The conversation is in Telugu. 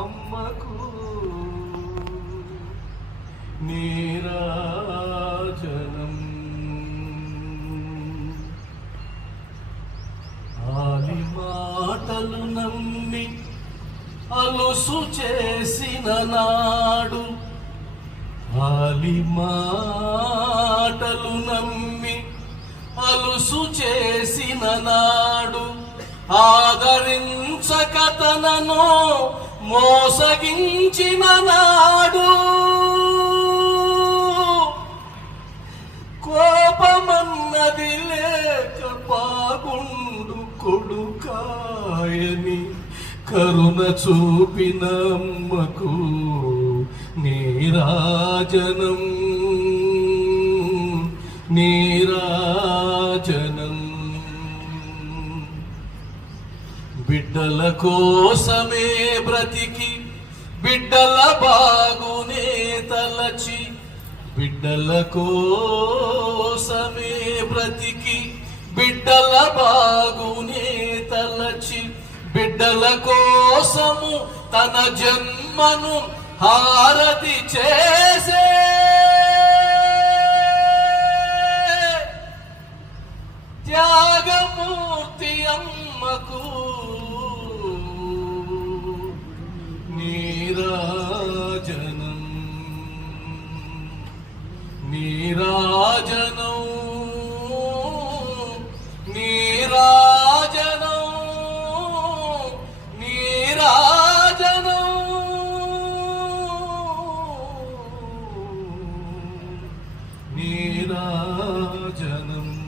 అమ్మకు నీరాజనం. ఆలి మాటలు నమ్మి అలుసు చేసిన నాడు ఆలి మాటలు నమ్మి అలుసు చేసిన నాడు ఆదరించక తనను మోసగించిన నాడు కోపమన్నది లేక పాగుండు కొడుకాయని కరుణ చూపిన అమ్మకు నీరాజనం నీరాజనం బిడ్డల కోసమే బ్రతికి బిడ్డల బాగునే తలచి బిడ్డల కోసమే బ్రతికి బిడ్డల బాగునే తలచి బిడ్డల కోసము తన జన్మను హారతి చేసే. త్యాగమూర్తి అమ్మకు నీరాజనం నీరాజనం నీరాజనం. నీరాజనం.